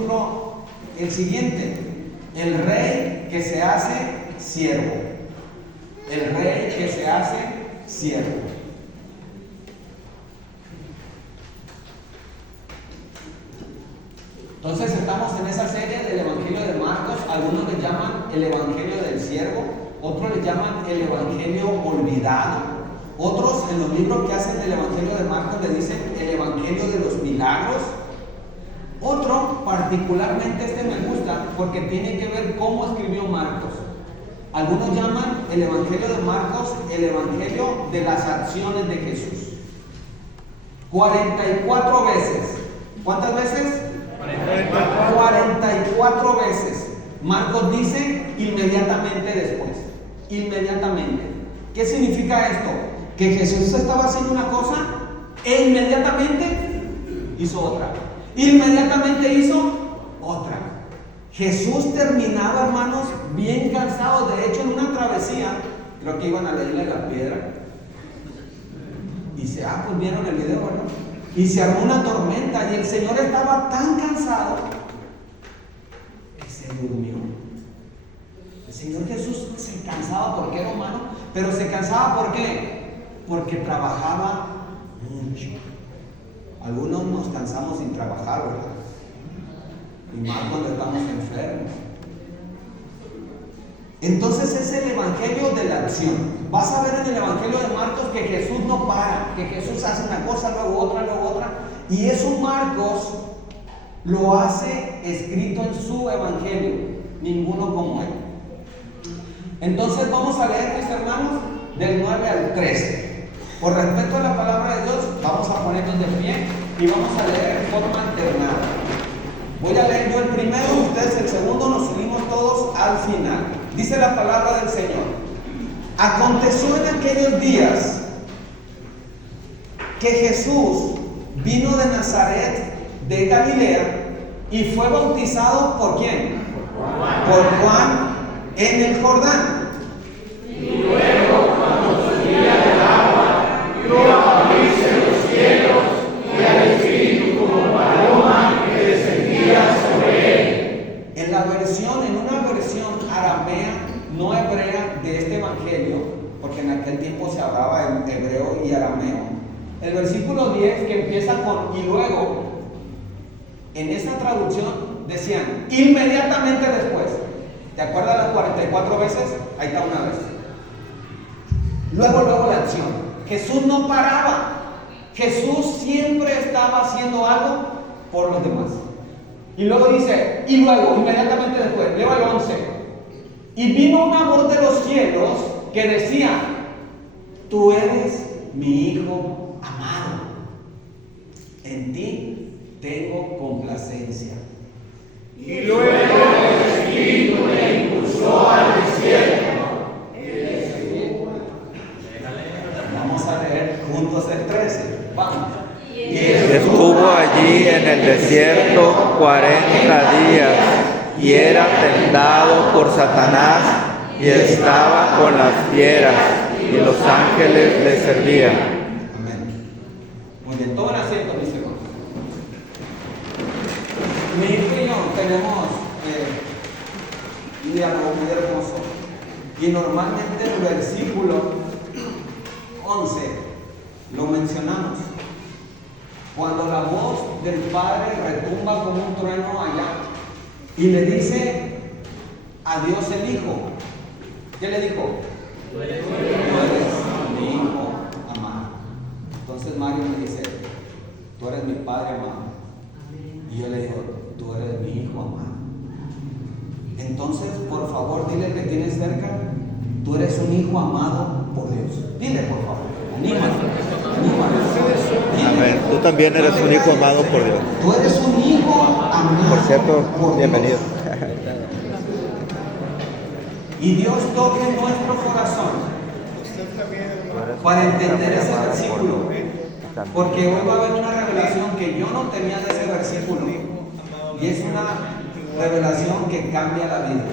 título el siguiente: el rey que se hace siervo. El rey que se hace siervo. Entonces estamos en esa serie del Evangelio de Marcos. Algunos le llaman el Evangelio del siervo, otros le llaman el Evangelio olvidado, otros en los libros que hacen del Evangelio de Marcos le dicen el Evangelio de los milagros. Otro, particularmente este me gusta porque tiene que ver cómo escribió Marcos. Algunos llaman el Evangelio de Marcos el Evangelio de las acciones de Jesús. 44 veces. ¿Cuántas veces? 44 veces. Marcos dice inmediatamente después. Inmediatamente. ¿Qué significa esto? Que Jesús estaba haciendo una cosa e inmediatamente hizo otra. Inmediatamente hizo otra. Jesús terminaba, hermanos, bien cansado. De hecho, en una travesía, creo que iban a la isla de la Piedra. Y pues vieron el video, ¿verdad? Y se armó una tormenta y el Señor estaba tan cansado que se durmió. El Señor Jesús se cansaba porque era humano, pero se cansaba ¿por qué? Porque trabajaba mucho. Algunos nos cansamos sin trabajar, ¿verdad? Y más cuando estamos enfermos. Entonces es el Evangelio de la acción. Vas a ver en el Evangelio de Marcos que Jesús no para, que Jesús hace una cosa, luego otra, y eso Marcos lo hace escrito en su Evangelio, ninguno como él. Entonces vamos a leer, mis hermanos, del 9 al 13. Por respeto a la palabra de Dios, vamos a ponernos de pie y vamos a leer en forma alternada. Voy a leer yo el primero, ustedes el segundo, nos unimos todos al final. Dice la palabra del Señor: aconteció en aquellos días que Jesús vino de Nazaret de Galilea y fue bautizado ¿por quién? Por Juan en el Jordán. Y luego, cuando subía del agua, vio abrirse los cielos y al Espíritu como paloma que descendía sobre él. En una versión aramea, no hebrea, de este evangelio, porque en aquel tiempo se hablaba en hebreo y arameo, el versículo 10 que empieza con y luego, en esa traducción decían inmediatamente después. ¿Te acuerdas las 44 veces? Ahí está una vez. Luego la acción. Jesús no paraba. Jesús siempre estaba haciendo algo por los demás. Y luego dice, y luego, inmediatamente después, leo el 11. Y vino una voz de los cielos que decía: tú eres mi Hijo amado, en ti tengo complacencia. Y luego el Espíritu le impulsó al desierto. Vamos a leer juntos el 13. Vamos. Y estuvo allí en el desierto 40 días y era tentado por Satanás y estaba con las fieras y los ángeles le servían. Amén. Muy bien, tomen asiento, mis hermanos. Mi hijo y yo tenemos un diálogo muy hermoso y normalmente el versículo 11 lo mencionamos. Cuando la voz del Padre retumba como un trueno allá y le dice a Dios el Hijo, ¿qué le dijo? Tú eres mi Hijo amado. Entonces Mario me dice: tú eres mi Padre amado. Y yo le digo: tú eres mi Hijo amado. Entonces, por favor, dile que tienes cerca: tú eres un hijo amado por Dios. Dile, por favor. Anímate. Amén. Tú también eres un hijo amado por Dios. Tú eres un hijo amado. Por cierto, por bienvenido. Y Dios toque nuestro corazón para entender ese versículo. Porque hoy va a haber una revelación que yo no tenía de ese versículo. Y es una revelación que cambia la vida.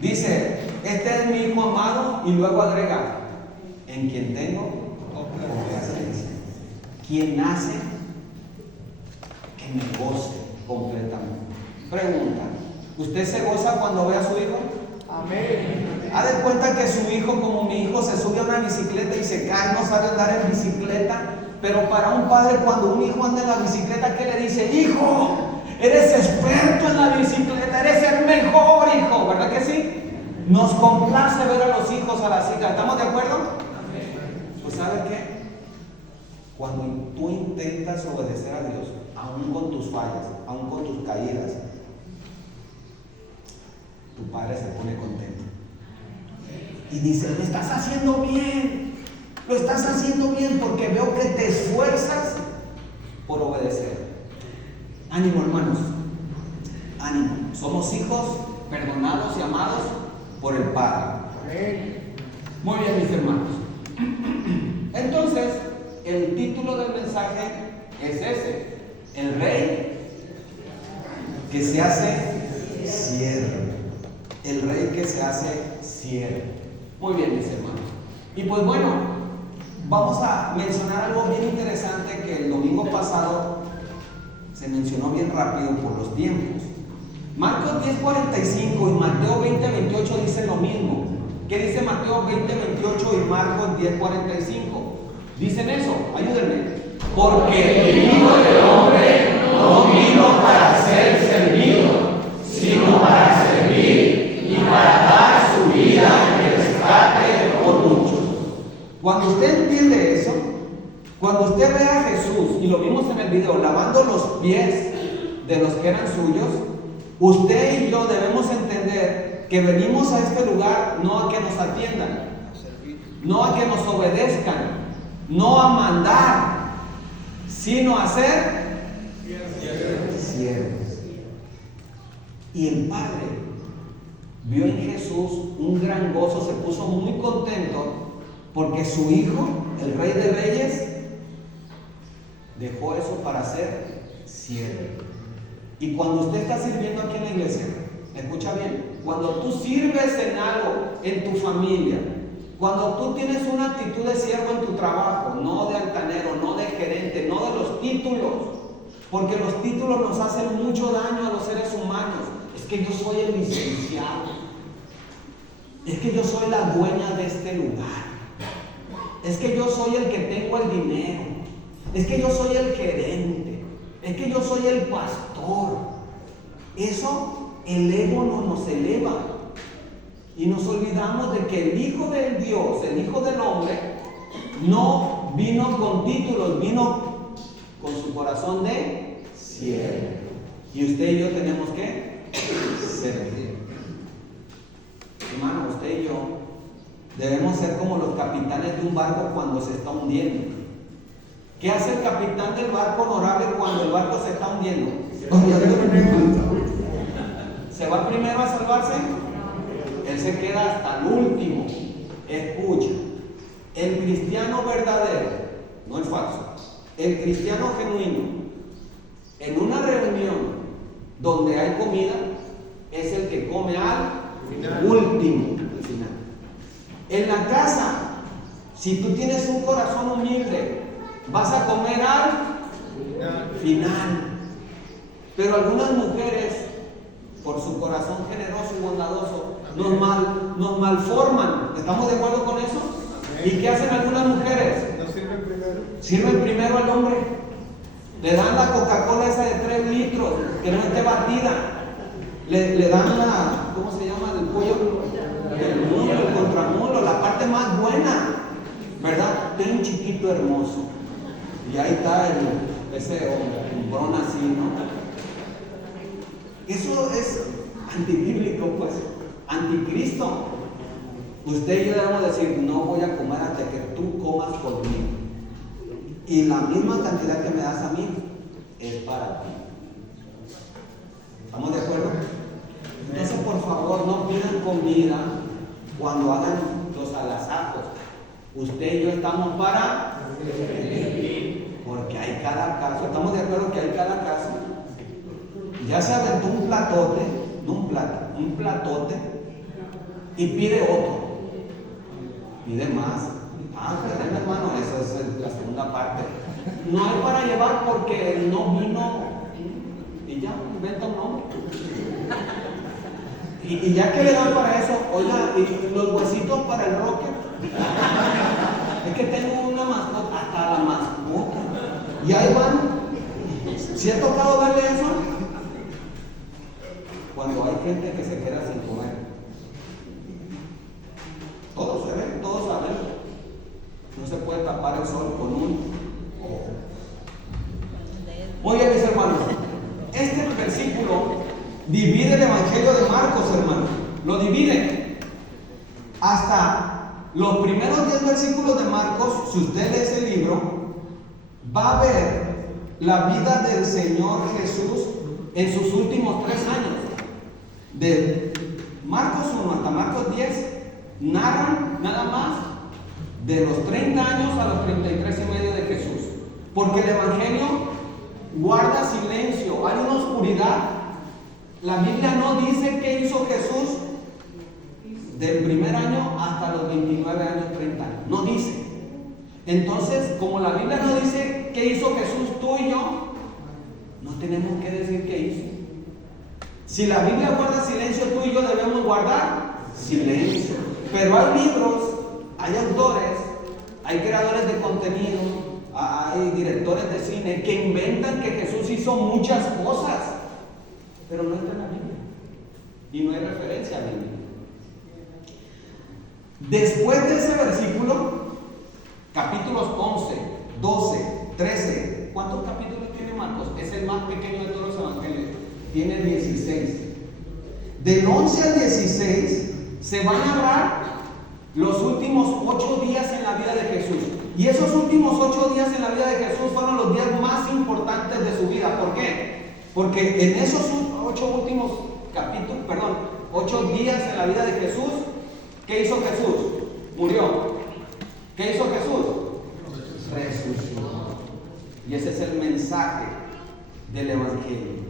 Dice: este es mi hijo amado, y luego agrega: en quien tengo complacencia. Quien hace que me goce completamente. Pregunta, ¿usted se goza cuando ve a su hijo? Amén. Haz de cuenta que su hijo, como mi hijo, se sube a una bicicleta y se cae, no sabe andar en bicicleta. Pero para un padre, cuando un hijo anda en la bicicleta, ¿qué le dice? Hijo, eres experto en la bicicleta, eres el mejor hijo, ¿verdad que sí? Nos complace ver a los hijos, a las hijas, ¿estamos de acuerdo? Pues ¿sabe qué? Cuando tú intentas obedecer a Dios, aún con tus fallas, aún con tus caídas, tu padre se pone contento y dice, lo estás haciendo bien, lo estás haciendo bien porque veo que te esfuerzas por obedecer. Ánimo, hermanos, ánimo. Somos hijos perdonados y amados por el Padre. Muy bien, mis hermanos. Entonces, el título del mensaje es ese: el rey que se hace siervo. El rey que se hace siervo. Muy bien, mis hermanos. Y pues bueno, vamos a mencionar algo bien interesante que el domingo pasado se mencionó bien rápido por los tiempos. Marcos 10:45 y Mateo 20:28 dicen lo mismo. ¿Qué dice Mateo 20:28 y Marcos 10:45? Dicen eso, ayúdenme. Porque el Hijo del Hombre no vino para ser servido, sino para servir y para dar su vida en rescate por muchos. Cuando usted entiende eso, cuando usted ve a Jesús, y lo vimos en el video, lavando los pies de los que eran suyos, usted y yo debemos entender que venimos a este lugar no a que nos atiendan, no a que nos obedezcan, no a mandar, sino a ser siervos. Y el Padre vio en Jesús un gran gozo, se puso muy contento porque su Hijo, el Rey de Reyes, dejó eso para ser siervo. Y cuando usted está sirviendo aquí en la iglesia, escucha bien, cuando tú sirves en algo, en tu familia, cuando tú tienes una actitud de siervo en tu trabajo, no de altanero, no de gerente, no de los títulos, porque los títulos nos hacen mucho daño a los seres humanos. Es que yo soy el licenciado, es que yo soy la dueña de este lugar, es que yo soy el que tengo el dinero, es que yo soy el gerente, es que yo soy el pastor. Eso, el ego no nos eleva. Y nos olvidamos de que el Hijo del Dios, el Hijo del Hombre, no vino con títulos, vino con su corazón de siervo. Y usted y yo tenemos que servir. Hermano, usted y yo debemos ser como los capitanes de un barco cuando se está hundiendo. ¿Qué hace el capitán del barco honorable cuando el barco se está hundiendo? ¿Se va primero a salvarse? Él se queda hasta el último. Escucha, el cristiano verdadero, no el falso, el cristiano genuino, en una reunión donde hay comida, es el que come al último, al final. En la casa, si tú tienes un corazón humilde, vas a comer al final. Pero algunas mujeres, por su corazón generoso y bondadoso, nos malforman. ¿Estamos de acuerdo con eso? ¿Y qué hacen algunas mujeres? ¿No sirven primero? Sirven primero al hombre. Le dan la Coca-Cola esa de 3 litros, que no esté batida. Le dan la, ¿cómo se llama? El pollo, el mulo, el contramulo, la parte más buena, ¿verdad? Tiene un chiquito hermoso. Y ahí está ese hombrón así, ¿no? Eso es antibíblico, pues, anticristo. Usted y yo debemos decir, no voy a comer hasta que tú comas por mí. Y la misma cantidad que me das a mí es para ti. ¿Estamos de acuerdo? Entonces, por favor, no pidan comida cuando hagan los agasajos. Usted y yo estamos para servir, porque hay cada caso. ¿Estamos de acuerdo que hay cada caso? Ya se aventó un platote, no un plato, un platote, y pide otro, pide más. Perdón, hermano, esa es la segunda parte. No hay para llevar porque no vino, y ya, inventa un nombre. Y ya que le dan para eso, oiga, y los huesitos para el rocker. Es que tengo una mascota, hasta la mascota. Y ahí van. ¿Sí ha tocado verle eso? Cuando hay gente que se queda sin comer. Todos se ven, todos saben. No se puede tapar el sol con un ojo. Oigan, mis hermanos, este versículo divide el Evangelio de Marcos, hermanos. Lo divide. Hasta los primeros 10 versículos de Marcos, si usted lee ese libro, va a ver la vida del Señor Jesús en sus últimos 3 años. De Marcos 1 hasta Marcos 10, narran nada más de los 30 años a los 33 y medio de Jesús. Porque el Evangelio guarda silencio, hay una oscuridad. La Biblia no dice qué hizo Jesús del primer año hasta los 29 años, 30 años. No dice. Entonces, como la Biblia no dice qué hizo Jesús, tú y yo, no tenemos que decir qué hizo. Si la Biblia guarda silencio, tú y yo debemos guardar silencio. Pero hay libros, hay autores, hay creadores de contenido, hay directores de cine que inventan que Jesús hizo muchas cosas, pero no está en la Biblia y no hay referencia a la Biblia. Después de ese versículo, capítulos 11, 12, 13, ¿cuántos capítulos tiene Marcos? Es el más pequeño de todos los evangelios, tiene 16. Del 11 al 16 se van a hablar los últimos 8 días en la vida de Jesús. Y esos últimos 8 días en la vida de Jesús fueron los días más importantes de su vida. ¿Por qué? Porque en esos 8 días en la vida de Jesús, ¿qué hizo Jesús? Murió. ¿Qué hizo Jesús? Resucitó. Y ese es el mensaje del Evangelio.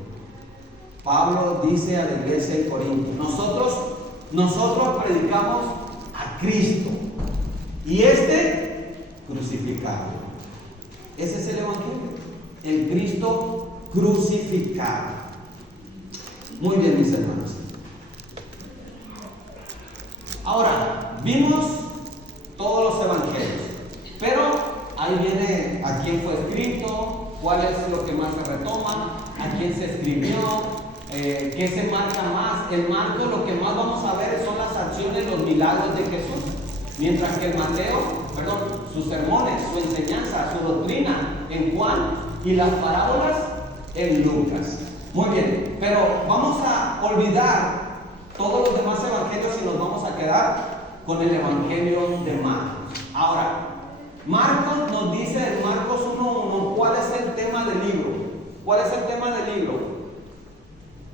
Pablo dice a la iglesia de Corinto: nosotros predicamos a Cristo y crucificado. Ese es el Evangelio, el Cristo crucificado. Muy bien, mis hermanos. Ahora, vimos todos los evangelios, pero ahí viene a quién fue escrito, cuál es lo que más se retoma, a quién se escribió, qué se marca más. En Marcos lo que más vamos a ver son las acciones, los milagros de Jesús, mientras que en Mateo, sus sermones, su enseñanza, su doctrina en Juan, y las parábolas en Lucas. Muy bien, pero vamos a olvidar todos los demás evangelios y nos vamos a quedar con el evangelio de Marcos. Ahora, Marcos nos dice en Marcos 1:1 cuál es el tema del libro. ¿Cuál es el tema del libro?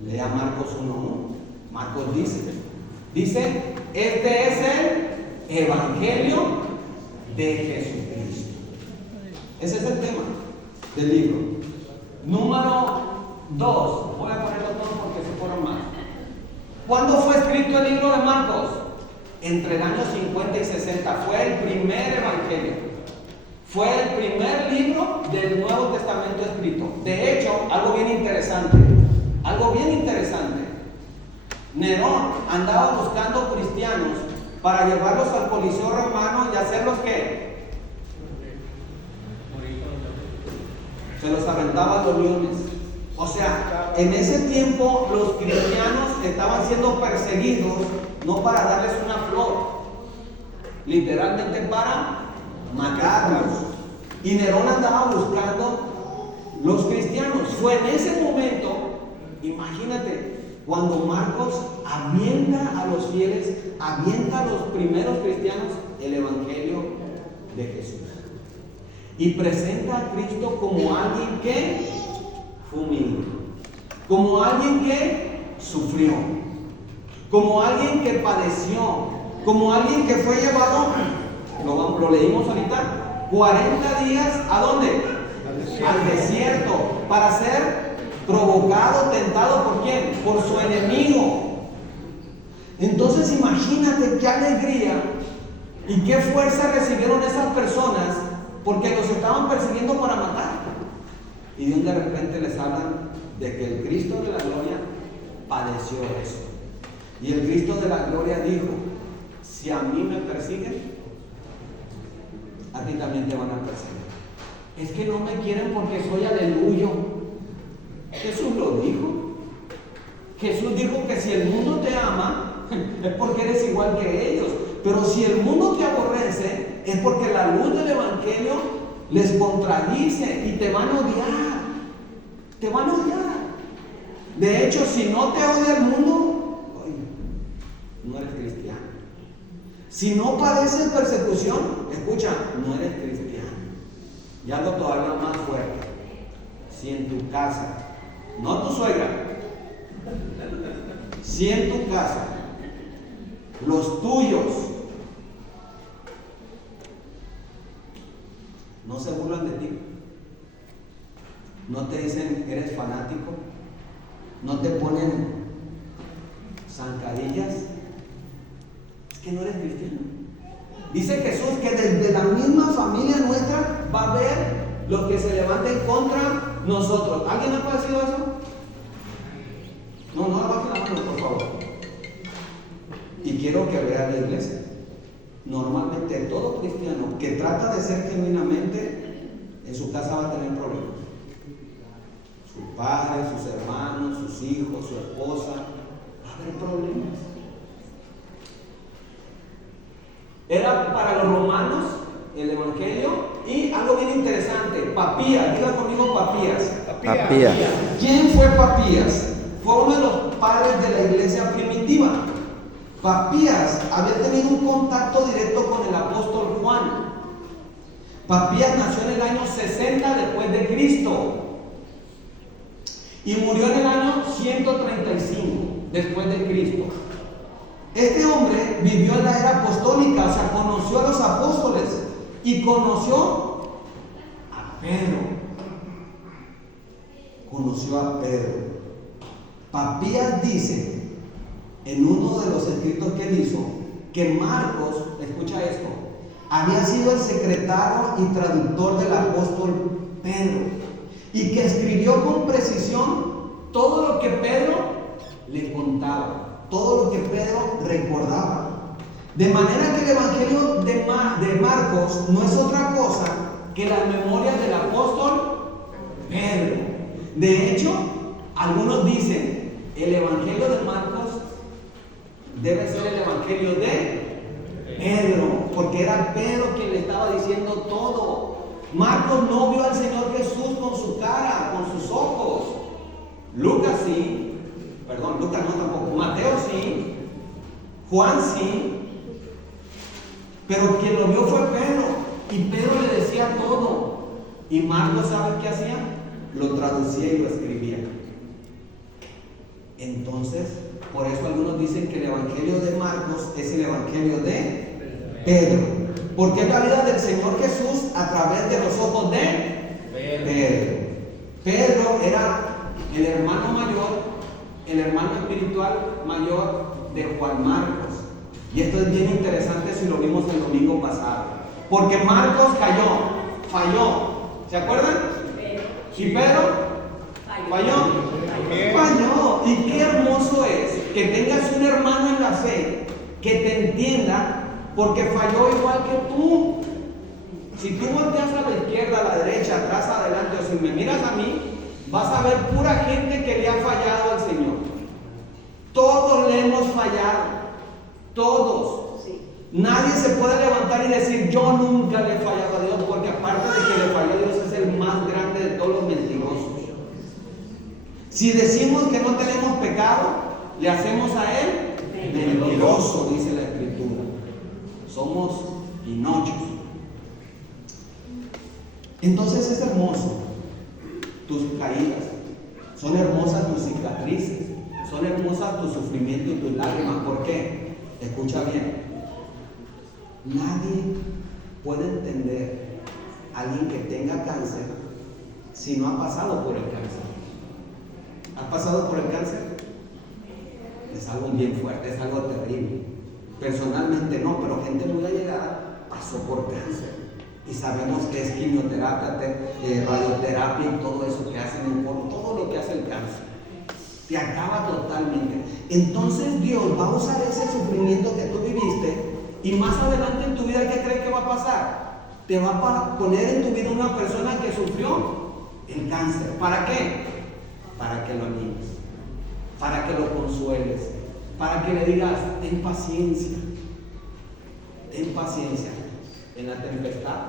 Lea Marcos 1:1. Marcos dice, este es el evangelio de Jesucristo. Ese es el tema del libro. Número 2. Voy a ponerlo todo porque se fueron más. ¿Cuándo fue escrito el libro de Marcos? Entre el año 50 y 60. Fue el primer evangelio. Fue el primer libro del Nuevo Testamento escrito. De hecho, algo bien interesante. Nerón andaba buscando cristianos para llevarlos al Coliseo romano y hacerlos ¿qué? Se los aventaba a los leones. O sea, en ese tiempo los cristianos estaban siendo perseguidos no para darles una flor, literalmente para matarlos. Y Nerón andaba buscando los cristianos. Fue en ese momento, imagínate, cuando Marcos avienta a los fieles, avienta a los primeros cristianos el evangelio de Jesús. Y presenta a Cristo como alguien que fue humilde, como alguien que sufrió, como alguien que padeció, como alguien que fue llevado, lo leímos ahorita, 40 días, ¿a dónde? Al desierto, para ser provocado, tentado ¿por quién? Por su enemigo. Entonces imagínate qué alegría y qué fuerza recibieron esas personas, porque los estaban persiguiendo para matar. Y de repente les hablan de que el Cristo de la gloria padeció eso. Y el Cristo de la gloria dijo: si a mí me persiguen, a ti también te van a perseguir. Es que no me quieren porque soy aleluyo. Jesús lo dijo. Jesús dijo que si el mundo te ama, es porque eres igual que ellos. Pero si el mundo te aborrece, es porque la luz del Evangelio les contradice y te van a odiar. Te van a odiar. De hecho, si no te odia el mundo, oye, no eres cristiano. Si no padeces persecución, escucha, no eres cristiano. Y algo todavía más fuerte. Si en tu casa, no tu suegra, si en tu casa los tuyos no se burlan de ti, no te dicen que eres fanático, no te ponen zancadillas, es que no eres cristiano. Dice Jesús que desde la misma familia nuestra va a haber los que se levanten contra nosotros. ¿Alguien ha padecido eso? No levanten la mano, por favor. Y quiero que vea la iglesia. Normalmente todo cristiano que trata de ser genuinamente, en su casa va a tener problemas. Sus padres, sus hermanos, sus hijos, su esposa, va a haber problemas. Era para los romanos el evangelio. Y algo bien interesante, Papías, diga conmigo Papías. Papías. ¿Quién fue Papías? Fue uno de los padres de la iglesia primitiva. Papías había tenido un contacto directo con el apóstol Juan. Papías nació en el año 60 después de Cristo y murió en el año 135 después de Cristo. Este hombre vivió en la era apostólica, o sea, conoció a los apóstoles y conoció a Pedro. Conoció a Pedro. Papías dice en uno de los escritos que él hizo que Marcos, escucha esto, había sido el secretario y traductor del apóstol Pedro y que escribió con precisión todo lo que Pedro le contaba, todo lo que Pedro recordaba. De manera que el evangelio de Marcos no es otra cosa que las memorias del apóstol Pedro. De hecho, algunos dicen el evangelio de Marcos debe ser el evangelio de Pedro, porque era Pedro quien le estaba diciendo todo. Marcos no vio al Señor Jesús con su cara, con sus ojos. Lucas sí, Lucas no tampoco, Mateo sí, Juan sí, pero quien lo vio fue Pedro, y Pedro le decía todo. Y Marcos, ¿sabe qué hacía? Lo traducía y lo escribía. Entonces, por eso algunos dicen que el evangelio de Marcos es el evangelio de Pedro, porque es la vida del Señor Jesús a través de los ojos de Pedro. Pedro era el hermano mayor, el hermano espiritual mayor de Juan Marcos. Y esto es bien interesante si lo vimos el domingo pasado, porque Marcos falló. ¿Se acuerdan? ¿Y Pedro? Falló. Y qué hermoso es que tengas un hermano en la fe que te entienda, porque falló igual que tú. Si tú volteas a la izquierda, a la derecha, atrás, adelante, o si me miras a mí, vas a ver pura gente que le ha fallado al Señor. Todos le hemos fallado. Todos. Nadie se puede levantar y decir yo nunca le he fallado a Dios, porque aparte de que le falló a Dios, es el más grande de todos los mentirosos. Si decimos que no tenemos pecado, le hacemos a Él mentiroso, dice la Escritura. Somos pinochos. Entonces es hermoso tus caídas, son hermosas tus cicatrices, son hermosas tu sufrimiento y tus lágrimas. ¿Por qué? Escucha bien. Nadie puede entender a alguien que tenga cáncer si no ha pasado por el cáncer. ¿Has pasado por el cáncer? Es algo bien fuerte, es algo terrible. Personalmente no, pero gente muy allegada pasó por cáncer. Y sabemos que es quimioterapia, radioterapia y todo eso que hacen, por todo lo que hace el cáncer. te acaba totalmente. Entonces Dios va a usar ese sufrimiento que tú viviste y más adelante en tu vida, ¿qué crees que va a pasar? Te va a poner en tu vida una persona que sufrió el cáncer. ¿Para qué? Para que lo animes, para que lo consueles, para que le digas, ten paciencia en la tempestad.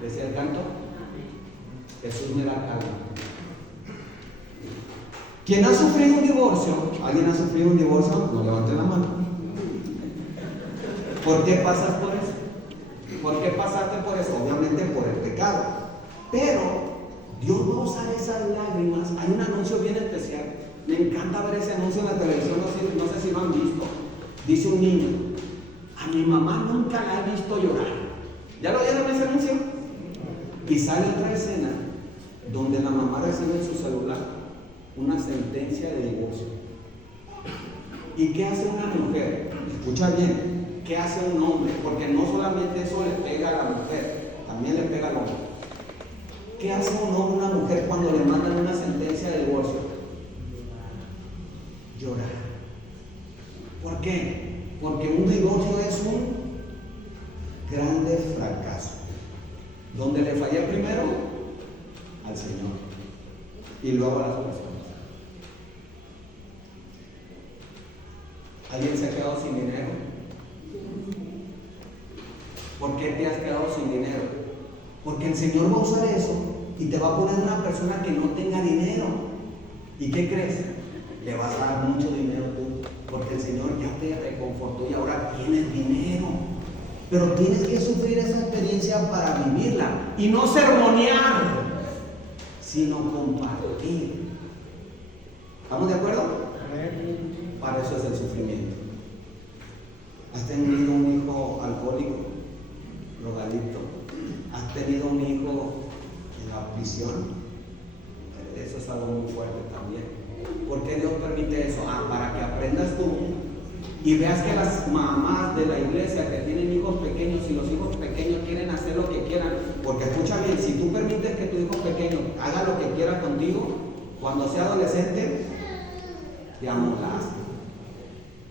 Decía el canto, Jesús me da calma. ¿Quién ha sufrido un divorcio? ¿Alguien ha sufrido un divorcio? No levante la mano. ¿Por qué pasas por eso? ¿Por qué pasaste por eso? Obviamente por el pecado. Pero Dios va a usar esas lágrimas. Hay un anuncio bien especial. Me encanta ver ese anuncio en la televisión, no sé si lo han visto. Dice un niño, a mi mamá nunca la he visto llorar. ¿Ya lo oyeron ese anuncio? Y sale otra escena donde la mamá recibe en su celular una sentencia de divorcio. ¿Y qué hace una mujer? Escucha bien, ¿qué hace un hombre? Porque no solamente eso le pega a la mujer, también le pega al hombre. ¿Qué hace un hombre o una mujer cuando le mandan una sentencia de divorcio? Llorar. ¿Por qué? Porque un divorcio es un grande fracaso. ¿Dónde le fallé primero? Al Señor. Y luego a las personas. ¿Alguien se ha quedado sin dinero? ¿Por qué te has quedado sin dinero? Porque el Señor va a usar eso y te va a poner una persona que no tenga dinero. ¿Y qué crees? Le vas a dar mucho dinero tú, porque el Señor ya te reconfortó y ahora tienes dinero. Pero tienes que sufrir esa experiencia para vivirla y no sermonear, sino compartir. ¿Estamos de acuerdo? Para eso es el sufrimiento. ¿Has tenido un hijo alcohólico, drogadicto? ¿Has tenido un hijo en la prisión? Eso es algo muy fuerte también. ¿Por qué Dios permite eso? Para que aprendas tú y veas que las mamás de la iglesia que tienen hijos pequeños y los hijos pequeños quieren hacer lo que quieran. Porque escucha bien, si tú permites que tu hijo pequeño haga lo que quiera contigo, cuando sea adolescente, te amolaste,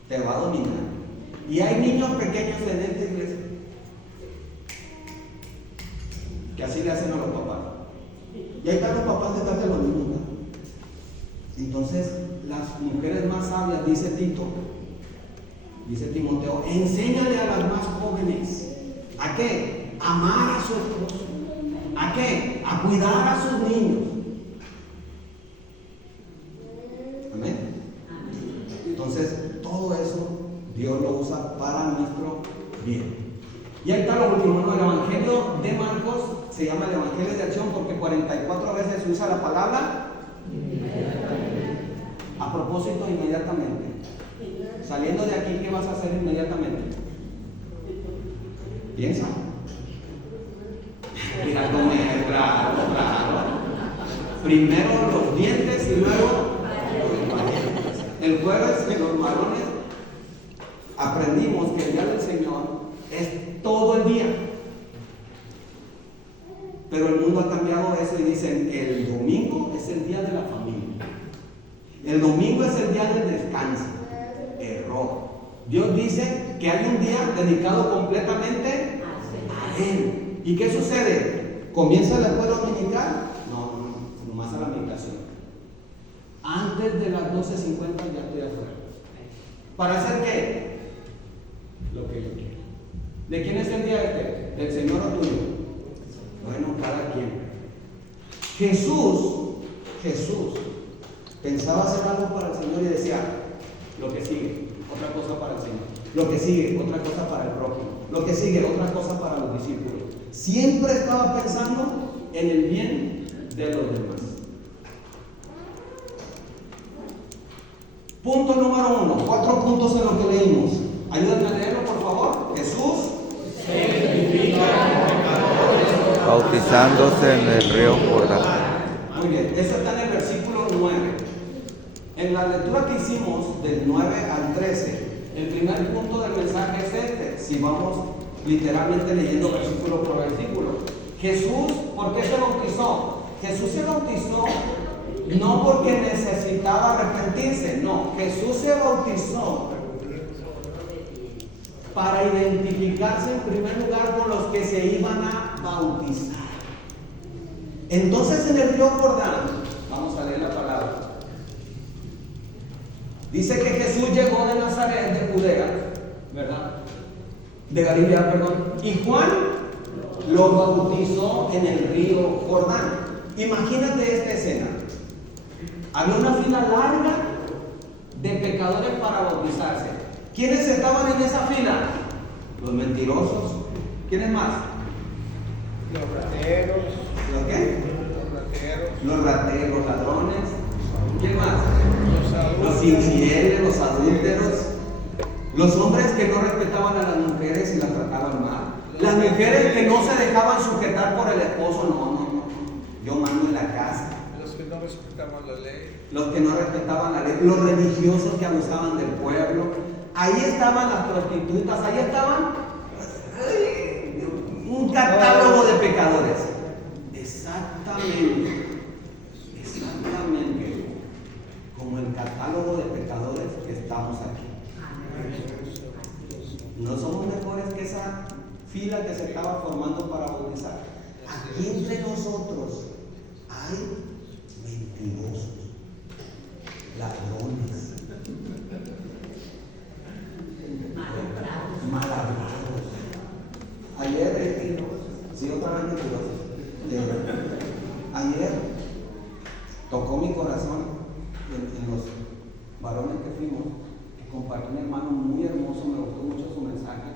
te va a dominar. Y hay niños pequeños en esta iglesia que así le hacen a los papás. Y ahí están los papás detrás de los niños, ¿no? Entonces, las mujeres más sabias, dice Timoteo, enséñale a las más jóvenes. ¿A qué? Amar a su esposo. ¿A qué? A cuidar a sus niños. Amén. Entonces, todo eso Dios lo usa para nuestro bien. Y ahí está lo último, ¿no? El Evangelio de Marcos se llama el Evangelio de Acción porque 44 veces se usa la palabra a propósito inmediatamente. Saliendo de aquí, ¿qué vas a hacer inmediatamente? Piensa. Mira cómo es, claro. Primero los dientes y luego el jueves en los varones aprendimos que el día del Señor es todo el día. Pero el mundo ha cambiado eso y dicen el domingo es el día de la familia. El domingo es el día del descanso. Error. Dios dice que hay un día dedicado completamente a Él. ¿Y qué sucede? ¿Comienza la escuela dominical? No, nomás a la meditación. Antes de las 12:50 ya estoy afuera. ¿Para hacer qué? Lo que yo quiero. ¿De quién es el día este? ¿Del Señor o tuyo? Bueno, cada quien. Jesús pensaba hacer algo para el Señor y decía, lo que sigue, otra cosa para el Señor. Lo que sigue, otra cosa para el prójimo. Lo que sigue, otra cosa para los discípulos. Siempre estaba pensando en el bien de los demás. Punto número 1, 4 puntos en lo que leímos. Ayúdame a leerlo, por favor. Jesús bautizándose en el río Jordán. Muy bien, eso está en el versículo 9. En la lectura que hicimos del 9 al 13, el primer punto del mensaje es este. Si vamos literalmente leyendo versículo por versículo. Jesús, ¿por qué se bautizó? Jesús se bautizó No porque necesitaba arrepentirse, no. Jesús se bautizó para identificarse en primer lugar con los que se iban a bautizar. Entonces en el río Jordán, vamos a leer la palabra. Dice que Jesús llegó de Nazaret, de Judea, ¿verdad? De Galilea, perdón. Y Juan lo bautizó en el río Jordán. Imagínate esta escena. Había una fila larga de pecadores para bautizarse. ¿Quiénes estaban en esa fila? Los mentirosos. ¿Quiénes más? Los rateros. ¿Los qué? Los rateros, ladrones. ¿Quién más? Los infieles, los adúlteros. Los hombres que no respetaban a las mujeres y las trataban mal. Las mujeres que no se dejaban sujetar por el esposo. No. Yo mando en la casa. Los que no respetaban la ley. Los que no respetaban la ley. Los religiosos que abusaban del pueblo. Ahí estaban las prostitutas. Ahí estaban un catálogo de pecadores. Exactamente como el catálogo de pecadores que estamos aquí. No somos mejores que esa fila que se estaba formando para bautizar. Aquí entre nosotros hay mentirosos, ladrones, mal hablados. Ayer, sí, otra vez mentirosos. Ayer tocó mi corazón en los varones que fuimos, que compartió un hermano muy hermoso, me gustó mucho su mensaje.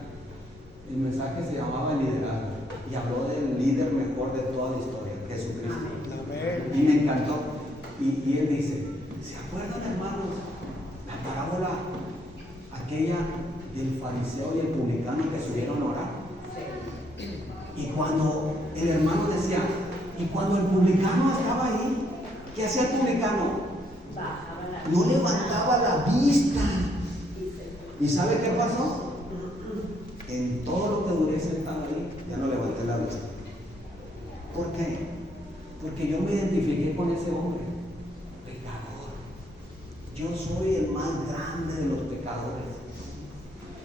El mensaje se llamaba liderazgo y habló del líder mejor de toda la historia, Jesucristo. Amén. Y me encantó. Y él dice, ¿se acuerdan, hermanos, la parábola aquella del fariseo y el publicano que subieron a orar? Y cuando el hermano decía, y cuando el publicano estaba ahí, ¿qué hacía el publicano? No levantaba la vista. ¿Y sabe qué pasó? En todo lo que duré sentado ahí, ya no levanté la vista. ¿Por qué? Porque yo me identifiqué con ese hombre, pecador. Yo soy el más grande de los pecadores.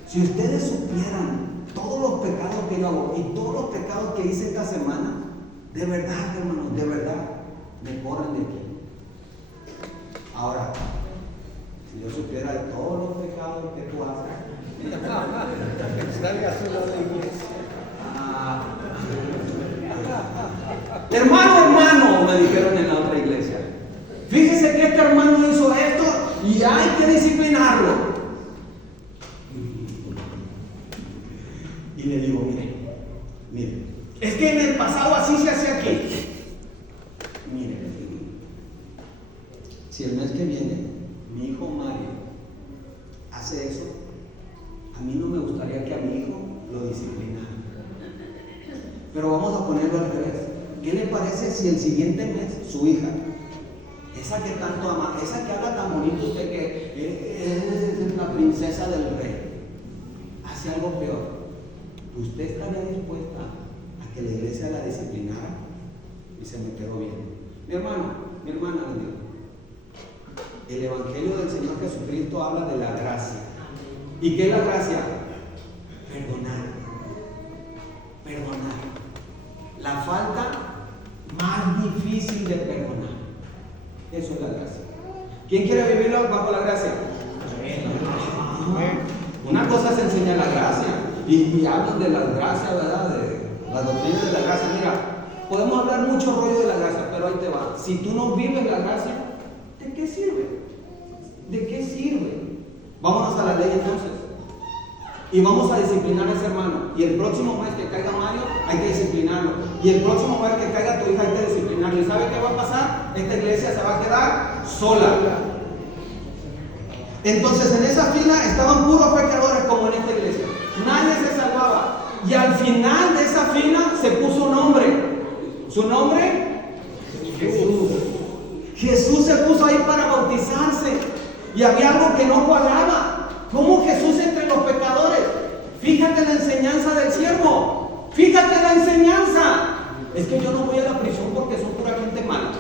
Si ustedes supieran todos los pecados que yo hago y todos los pecados que hice esta semana, de verdad, hermanos, de verdad, me corren de aquí. Ahora, si yo supiera de todos los pecados que tú haces, Salga solo de iglesia. hermano, me dijeron en la otra iglesia, fíjese que este hermano hizo esto y hay que disciplinarlo. Y le digo, mire, es que en el pasado así se hacía aquí. Mire, si el mes que viene mi hijo Mario hace eso, a mí no me gustaría que a mi hijo lo disciplinara. Pero vamos a ponerlo al revés. ¿Qué le parece si el siguiente mes su hija, esa que tanto ama, esa que habla tan bonito usted que es la princesa del rey, hace algo peor? ¿Usted estaría dispuesta a que la iglesia la disciplinara? Y se me quedó bien. Mi hermana le digo, el evangelio del Señor Jesucristo habla de la gracia. ¿Y qué es la gracia? Perdonar. La falta más difícil de perdonar. Eso es la gracia. ¿Quién quiere vivir bajo la gracia? Una cosa es enseñar la gracia y hablan de la gracia, ¿verdad? De la doctrina de la gracia. Mira, podemos hablar mucho rollo de la gracia, pero ahí te va. Si tú no vives la gracia, ¿de qué sirve? ¿De qué sirve? Vámonos a la ley entonces. Y vamos a disciplinar a ese hermano. Y el próximo mes que caiga Mario, hay que disciplinarlo. Y el próximo mes que caiga tu hija, hay que disciplinarlo. ¿Y sabe qué va a pasar? Esta iglesia se va a quedar sola. Entonces en esa fila estaban puros pecadores como en esta iglesia. Nadie se salvaba. Y al final de esa fila se puso un hombre. ¿Su nombre? Jesús. Jesús se puso ahí para bautizarse. Y había algo que no cuadraba. ¿Cómo Jesús entre los pecadores? Fíjate la enseñanza del siervo. Fíjate la enseñanza. Es que yo no voy a la prisión porque son pura gente mala.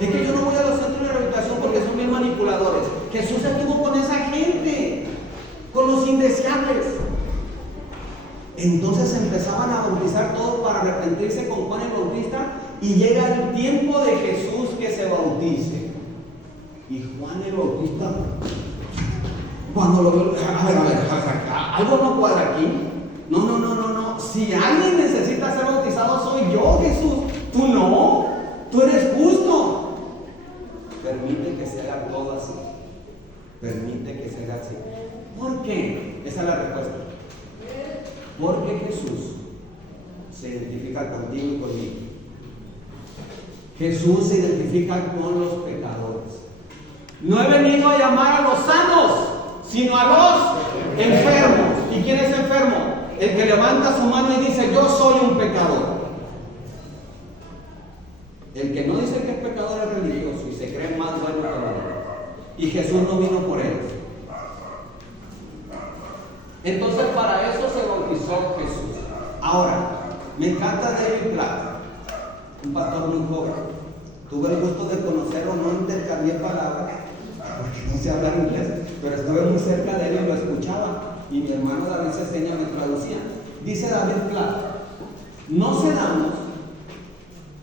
Es que yo no voy a los centros de manipuladores. Jesús estuvo con esa gente, con los indeseables. Entonces empezaban a bautizar todos para arrepentirse con Juan el Bautista, y llega el tiempo de Jesús que se bautice. Y Juan el Bautista, cuando lo vio, a ver, algo no cuadra aquí. No. Si alguien necesita ser bautizado soy yo, Jesús. Tú no, tú eres justo. Permite que se haga todo así. Permite que se haga así. ¿Por qué? Esa es la respuesta. Porque Jesús se identifica contigo y conmigo. Jesús se identifica con los pecadores. No he venido a llamar a los sanos, sino a los enfermos. ¿Y quién es enfermo? El que levanta su mano y dice, yo soy un pecador. El que no dice que es pecador es religioso y se cree más bueno que los demás. Y Jesús no vino por ellos. Entonces para eso se bautizó Jesús. Ahora, me encanta David Platt, un pastor muy joven. Tuve el gusto de conocerlo, no intercambié palabras, porque no sé hablar inglés, pero estuve muy cerca de él y lo escuchaba. Y mi hermano David Ceseña me traducía. Dice David Platt, no cedamos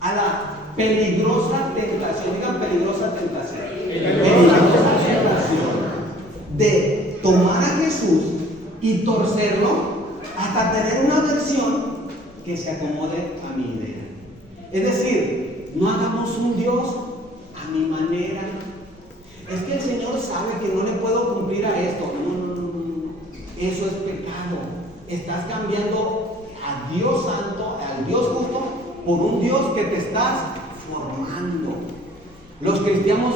a la peligrosa tentación, digan peligrosa tentación, peligrosa tentación de tomar a Jesús y torcerlo hasta tener una versión que se acomode a mi idea. Es decir, no hagamos un Dios a mi manera. Es que el Señor sabe que no le puedo cumplir a esto. No. Eso es pecado. Estás cambiando a Dios santo, al Dios justo, por un Dios que te estás formando. Los cristianos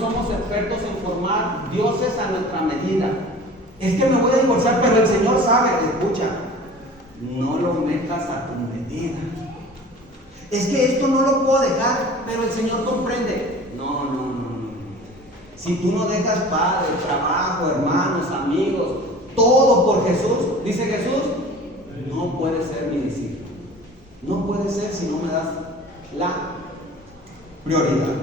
somos expertos en formar dioses a nuestra medida. Es que me voy a divorciar, pero el Señor sabe. Escucha, no lo metas a tu medida. Es que esto no lo puedo dejar, pero el Señor comprende. No. Si tú no dejas padre, trabajo, hermanos, amigos, todo por Jesús, dice Jesús, no puedes ser mi discípulo. No puede ser si no me das la prioridad.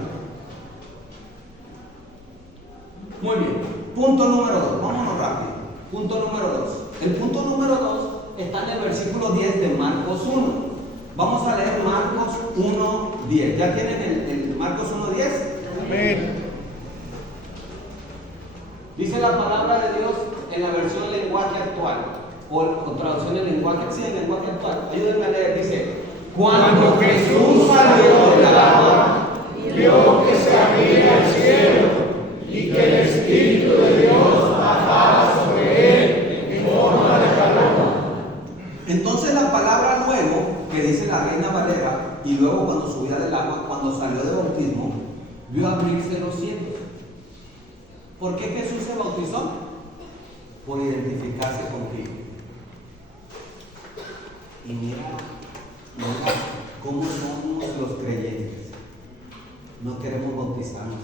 Muy bien, punto número 2, vámonos rápido. Punto número 2. El punto número 2 está en el versículo 10 de Marcos 1. Vamos a leer Marcos 1:10. ¿Ya tienen el Marcos 1:10? Amén. Dice la palabra de Dios en la versión lenguaje actual, o traducción en lenguaje, sí, en lenguaje actual. Ayúdenme a leer, dice: Cuando Jesús salió del agua, vio que se abría el cielo y que el Espíritu de Dios bajaba sobre él en forma de paloma. Entonces la palabra luego, que dice la Reina Valera, y luego cuando subía del agua, cuando salió del bautismo, vio abrirse los cielos. ¿Por qué Jesús se bautizó? Por identificarse contigo. Y mira cómo somos los creyentes. No queremos bautizarnos,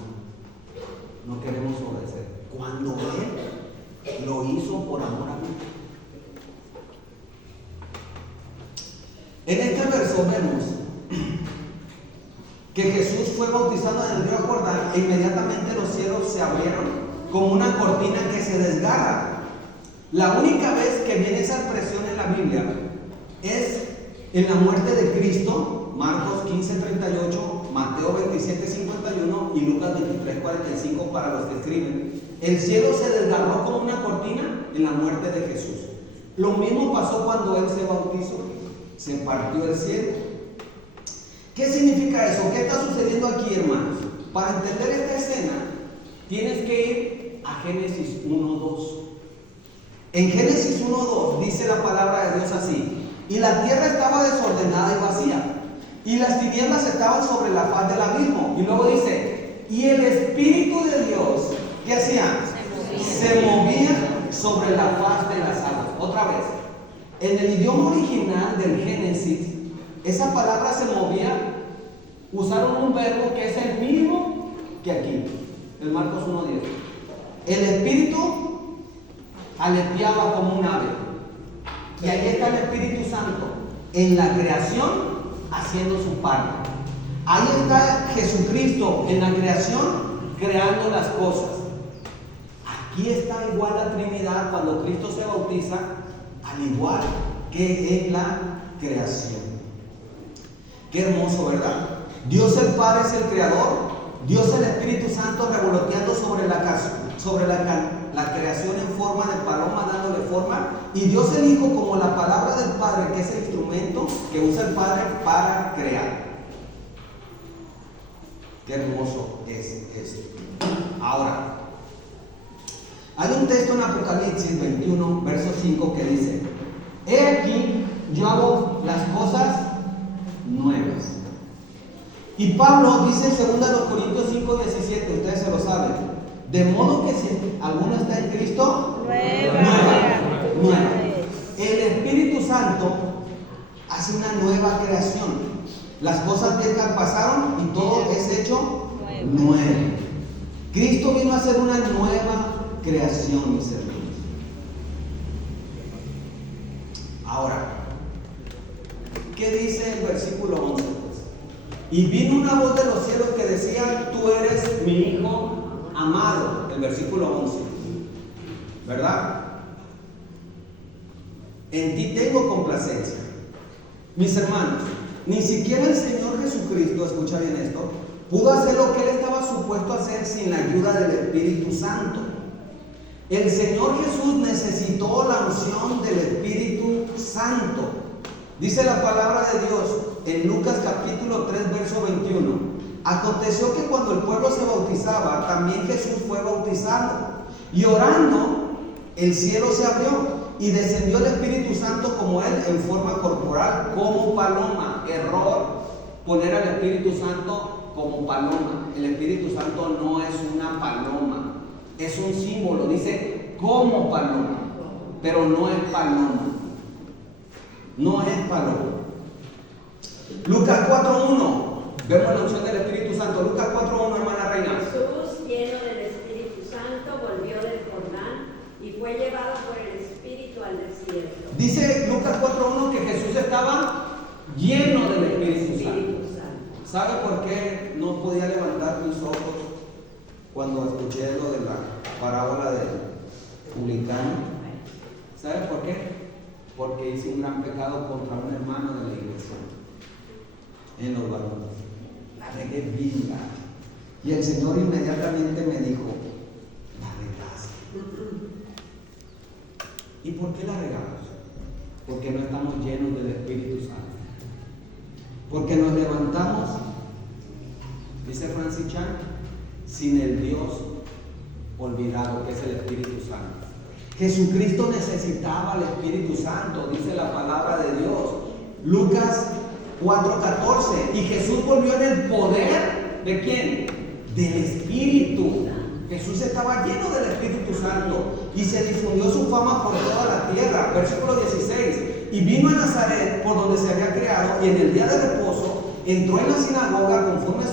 no queremos obedecer. Cuando Él lo hizo por amor a mí. En este verso vemos que Jesús fue bautizado en el río Jordán e inmediatamente los cielos se abrieron como una cortina que se desgarra. La única vez que viene esa expresión en la Biblia es en la muerte de Cristo, Marcos 15:38, Mateo 27:51 y Lucas 23:45 para los que escriben. El cielo se desgarró como una cortina en la muerte de Jesús. Lo mismo pasó cuando Él se bautizó. Se partió el cielo. ¿Qué significa eso? ¿Qué está sucediendo aquí, hermanos? Para entender esta escena, tienes que ir a Génesis 1:2. En Génesis 1:2 dice la palabra de Dios así: y la tierra estaba desordenada y vacía, y las tinieblas estaban sobre la faz del abismo. Y luego dice: y el Espíritu de Dios, ¿qué hacía? Se movía sobre la faz de las aguas. Otra vez, en el idioma original del Génesis, esa palabra se movía, usaron un verbo que es el mismo que aquí, en Marcos 1:10. El Espíritu aleteaba como un ave. Y ahí está el Espíritu Santo en la creación haciendo su parte. Ahí está Jesucristo en la creación creando las cosas. Aquí está igual la Trinidad cuando Cristo se bautiza, al igual que en la creación. Qué hermoso, ¿verdad? Dios el Padre es el Creador, Dios el Espíritu Santo revoloteando sobre la creación en forma de paloma, dándole forma, y Dios el Hijo como la palabra del Padre, que es el instrumento que usa el Padre para crear. Qué hermoso es esto. Ahora, hay un texto en Apocalipsis 21, verso 5 que dice: he aquí, yo hago las cosas nuevas. Y Pablo dice en 2 Corintios 5, 17, ustedes se lo saben, de modo que si alguno está en Cristo, nueva. El Espíritu Santo hace una nueva creación. Las cosas viejas pasaron y todo es hecho nuevo. Cristo vino a hacer una nueva creación, mis hermanos. Ahora, ¿qué dice el versículo 11? Y vino una voz de los cielos que decía: tú eres mi Hijo amado. El versículo 11, ¿verdad? En ti tengo complacencia. Mis hermanos, ni siquiera el Señor Jesucristo, escucha bien esto, pudo hacer lo que Él estaba supuesto a hacer sin la ayuda del Espíritu Santo. El Señor Jesús necesitó la unción del Espíritu Santo. Dice la palabra de Dios en Lucas capítulo 3, verso 21. Aconteció que cuando el pueblo se bautizaba, también Jesús fue bautizado. Y orando, el cielo se abrió y descendió el Espíritu Santo como Él en forma corporal, como paloma. Error, poner al Espíritu Santo como paloma. El Espíritu Santo no es una paloma, es un símbolo. Dice como paloma, pero no es paloma. No es paloma. Lucas 4.1. Vemos la unción del Espíritu Santo. Lucas 4.1, hermana Reina. Jesús, lleno del Espíritu Santo, volvió del Jordán y fue llevado por el Espíritu al desierto. Dice Lucas 4.1 que Jesús estaba lleno del Espíritu Santo. ¿Sabe por qué no podía levantar mis ojos cuando escuché lo de la parábola del publicano? ¿Sabe por qué? Porque hice un gran pecado contra un hermano de la iglesia en los varones. La regué bien grave. Y el Señor inmediatamente me dijo: la regaste. ¿Y por qué la regamos? Porque no estamos llenos del Espíritu Santo. Porque nos levantamos, dice Francis Chan, sin el Dios olvidado, que es el Espíritu Santo. Jesucristo necesitaba el Espíritu Santo, dice la palabra de Dios. Lucas 4:14. Y Jesús volvió en el poder ¿de quién? Del Espíritu. Jesús estaba lleno del Espíritu Santo y se difundió su fama por toda la tierra. Versículo 16. Y vino a Nazaret, por donde se había criado, y en el día de reposo entró en la sinagoga conforme a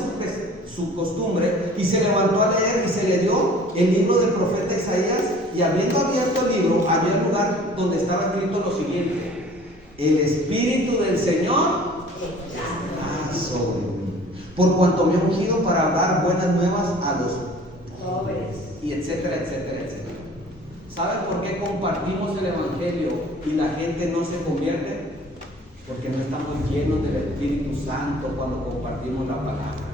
su costumbre, y se levantó a leer, y se le dio el libro del profeta Isaías, y habiendo abierto el libro, había el lugar donde estaba escrito lo siguiente: el Espíritu del Señor está sobre mí, por cuanto me ha ungido para hablar buenas nuevas a los pobres, y etcétera, etcétera, etcétera. ¿Saben por qué compartimos el Evangelio y la gente no se convierte? Porque no estamos llenos del Espíritu Santo cuando compartimos la palabra.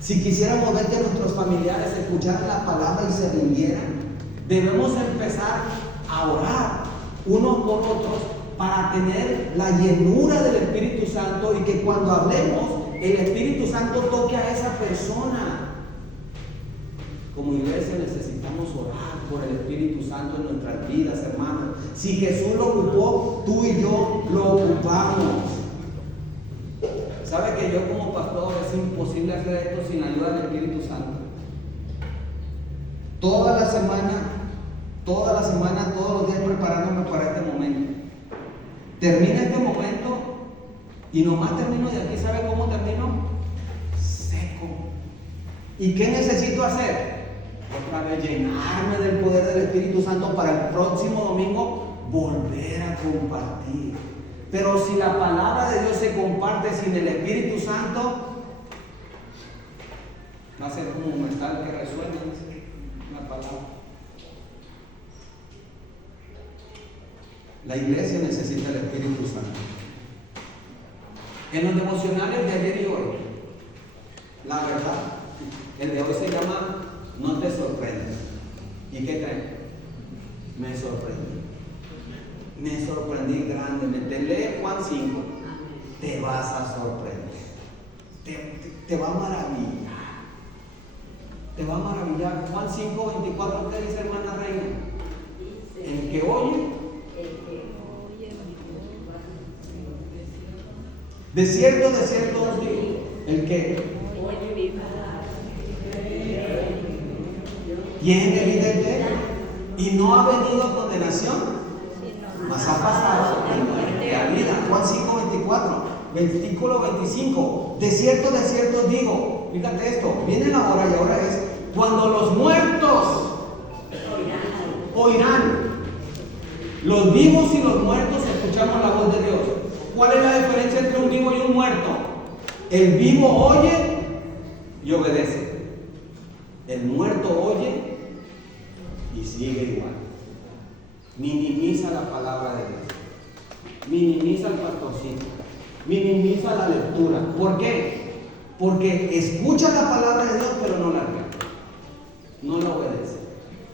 Si quisiéramos ver que nuestros familiares escucharan la palabra y se rindieran, debemos empezar a orar unos por otros para tener la llenura del Espíritu Santo, y que cuando hablemos, el Espíritu Santo toque a esa persona. Como iglesia necesitamos orar por el Espíritu Santo en nuestras vidas, hermanos. Si Jesús lo ocupó, tú y yo lo ocupamos. ¿Sabe que yo como pastor es imposible hacer esto sin ayuda del Espíritu Santo? Toda la semana, todos los días preparándome para este momento. Termina este momento y nomás termino de aquí. ¿Sabe cómo termino? Seco. ¿Y qué necesito hacer? Otra vez llenarme del poder del Espíritu Santo para el próximo domingo volver a compartir. Pero si la palabra de Dios se comparte sin el Espíritu Santo, Va a ser como un metal que resuena, una palabra. La iglesia necesita el Espíritu Santo. En los devocionales de ayer y hoy, la verdad, el de hoy se llama No te sorprendas. ¿Y qué creen? Me sorprendí. Me sorprendí grandemente. Lee Juan 5. Te vas a sorprender. Te va a maravillar. Te va a maravillar. Juan 5, 24, ¿qué dice, hermana Reina? El que oye. De cierto os digo, el que tiene vida eterna y no ha venido condenación, mas ha pasado de muerte a vida. Juan 5, 24, versículo 25. De cierto os digo, fíjate esto, viene la hora y ahora es cuando los muertos oirán. Los vivos y los muertos escuchamos la voz de Dios. ¿Cuál es la diferencia entre un vivo y un muerto? El vivo oye y obedece. El muerto oye y sigue igual. Minimiza la palabra de Dios. Minimiza al pastorcito. Minimiza la lectura. ¿Por qué? Porque escucha la palabra de Dios pero no la lee. No la obedece.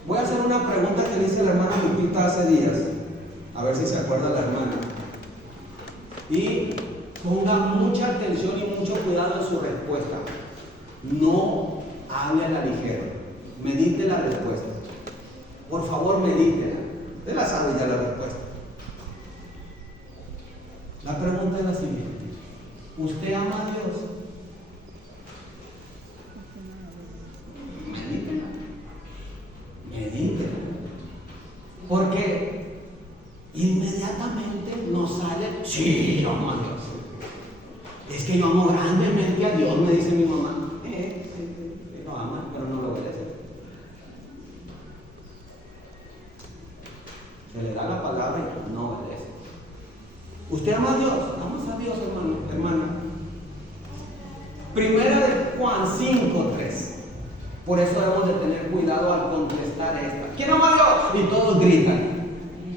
Voy a hacer una pregunta que le hice a la hermana Lupita hace días. A ver si se acuerda la hermana. Y ponga mucha atención y mucho cuidado en su respuesta. No hable a la ligera. Medite la respuesta. Por favor, medítela. Usted la sabe ya la respuesta. La pregunta es la siguiente. ¿Usted ama a Dios? Medítela. Medítela. Porque inmediatamente nos sale, sí, yo amo a Dios. Es que yo amo grandemente a Dios, me dice mi mamá. Lo ama, pero no lo obedece. Se le da la palabra y no obedece. ¿Usted ama a Dios? Amamos a Dios, hermano. Primera de Juan 5:3. Por eso debemos de tener cuidado al contestar esta. ¿Quién ama a Dios? Y todos gritan.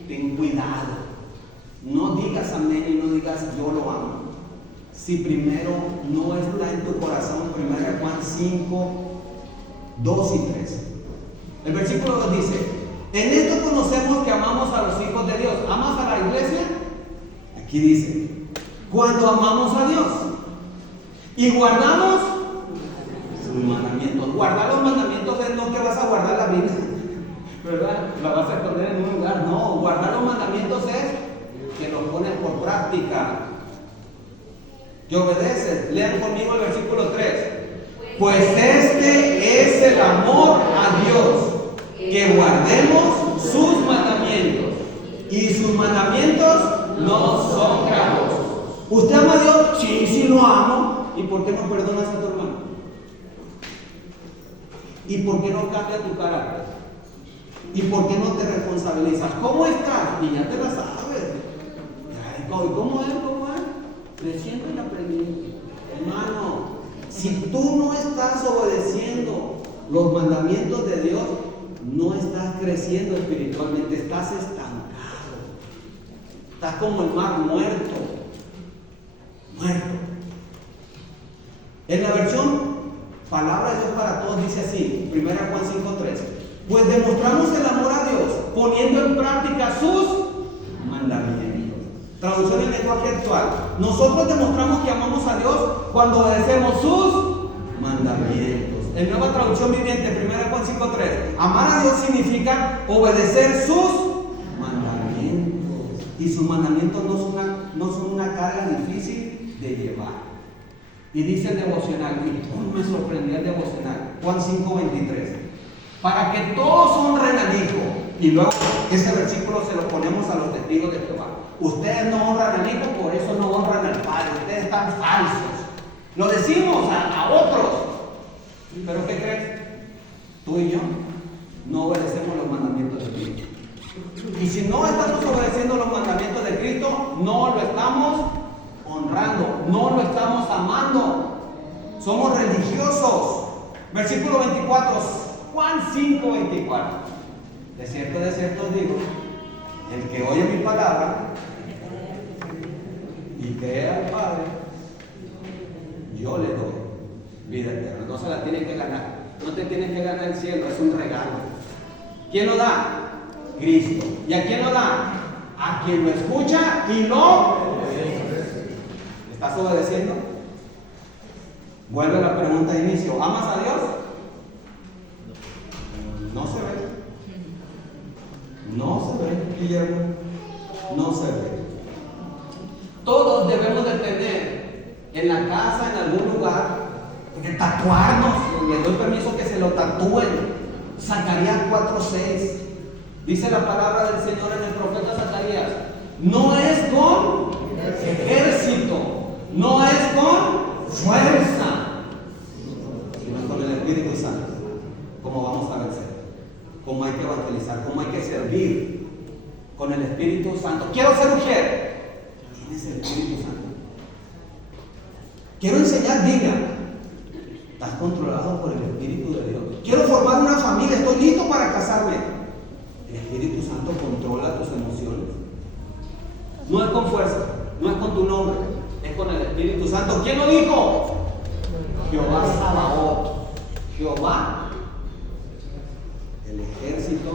Ten cuidado. No digas amén y no digas yo lo amo. Si primero no está en tu corazón, 1 Juan 5, 2 y 3. El versículo 2 dice: en esto conocemos que amamos a los hijos de Dios. ¿Amas a la iglesia? Aquí dice: cuando amamos a Dios y guardamos sus mandamientos. Guardar los mandamientos es no que vas a guardar la Biblia, ¿verdad? La vas a esconder en un lugar. No, guardar los mandamientos es que los pones por práctica, que obedeces. Lean conmigo el versículo 3. Pues este es el amor a Dios, que guardemos sus mandamientos, y sus mandamientos no son gravosos. ¿Usted ama a Dios? Sí, sí lo amo. ¿Y por qué no perdonas a tu hermano? ¿Y por qué no cambia tu carácter? ¿Y por qué no te responsabilizas? ¿Cómo estás? Y ya te la sabes. ¿Cómo es? Creciendo y aprendiendo. Hermano, si tú no estás obedeciendo los mandamientos de Dios, no estás creciendo espiritualmente, estás estancado. Estás como el mar muerto. En la versión Palabra de Dios para Todos dice así, 1 Juan 5:3. Pues demostramos el amor a Dios poniendo en práctica sus mandamientos. Traducción en lenguaje actual. Nosotros demostramos que amamos a Dios cuando obedecemos sus mandamientos. En Nueva Traducción Viviente, 1 Juan 5:3. Amar a Dios significa obedecer sus mandamientos. Y sus mandamientos no son una carga difícil de llevar. Y dice el devocional, y me sorprendió el devocional, Juan 5:23. Para que todos honren al Hijo. Y luego ese versículo se lo ponemos a los testigos de Jehová. Ustedes no honran al Hijo, por eso no honran al Padre. Ustedes están falsos. Lo decimos a otros. ¿Pero qué crees? Tú y yo no obedecemos los mandamientos de Cristo. Y si no estamos obedeciendo los mandamientos de Cristo, no lo estamos honrando, no lo estamos amando. Somos religiosos. Versículo Versículo 24, Juan 5, 24. De cierto os digo, el que oye mi palabra y cree al Padre, yo le doy vida eterna. No se la tienen que ganar. No te tienes que ganar el cielo, es un regalo. ¿Quién lo da? Cristo. ¿Y a quién lo da? A quien lo escucha y lo obedece. ¿Estás obedeciendo? Vuelve la pregunta de inicio. ¿Amas a Dios? No se ve. No se ve, Guillermo. No se ve. Todos debemos de tener en la casa, en algún lugar, de tatuarnos. Les doy permiso que se lo tatúen. Zacarías 4:6. Dice la palabra del Señor en el profeta Zacarías: no es con ejército, no es con fuerza, sino con el Espíritu Santo. Como vamos a vencer, cómo hay que evangelizar, cómo hay que servir con el Espíritu Santo. Quiero ser mujer. Tienes el Espíritu Santo. Quiero enseñar Biblia. Estás controlado por el Espíritu de Dios. Quiero formar una familia. Estoy listo para casarme. El Espíritu Santo controla tus emociones. No es con fuerza, no es con tu nombre, es con el Espíritu Santo. ¿Quién lo dijo? Jehová Sabaoth. Jehová, el ejército,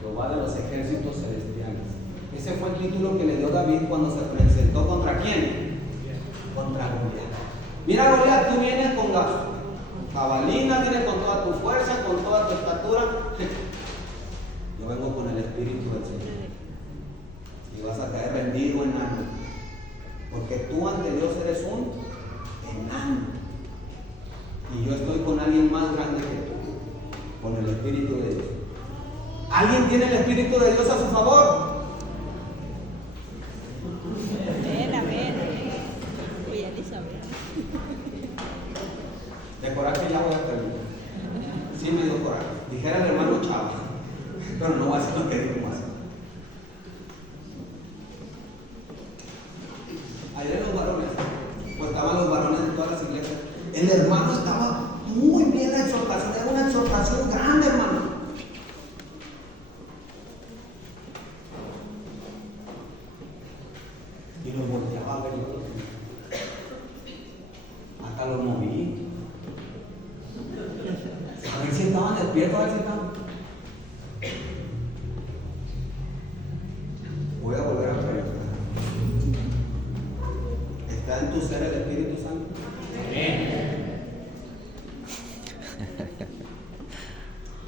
Jehová de los ejércitos celestiales. Ese fue el título que le dio David cuando se presentó contra quién? Contra Goliat. Mira, Goliat, tú vienes con la jabalina, vienes con toda tu fuerza, con toda tu estatura. Yo vengo con el Espíritu del Señor. Y vas a caer rendido, enano. Porque tú ante Dios eres un enano. Y yo estoy con alguien más grande que tú, con el Espíritu de Dios. ¿Alguien tiene el Espíritu de Dios a su favor? De coraje ya voy a terminar. Sí me dio coraje. Dijera el hermano Chávez, pero no voy a hacer lo que digo más. Ayer los varones, pues estaban los varones de todas las iglesias. El hermano estaba muy bien la exhortación, era una exhortación grande, hermano. Y los volteaba a ver yo. Hasta los moví. A ver si estaban despiertos, a ver si estaban. Voy a volver a preguntar. ¿Está en tu ser el Espíritu Santo?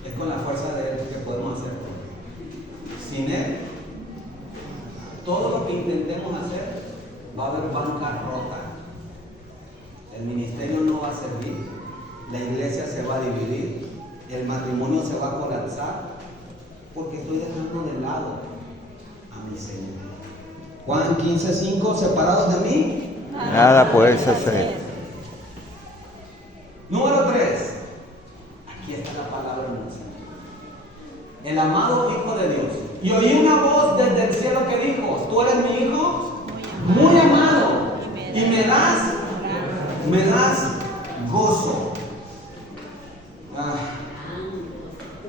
Es con la fuerza de Él que podemos hacer. Sin Él, todo lo que intentemos hacer va a haber bancarrota. El ministerio no va a servir, la iglesia se va a dividir, el matrimonio se va a colapsar, porque estoy dejando de lado a mi Señor. Juan 15:5, separados de mí, nada puedes hacer. Número 3. Aquí está la palabra hermosa. El amado Hijo de Dios. Y oí una voz desde el cielo que dijo: tú eres mi Hijo muy amado, y me das gozo.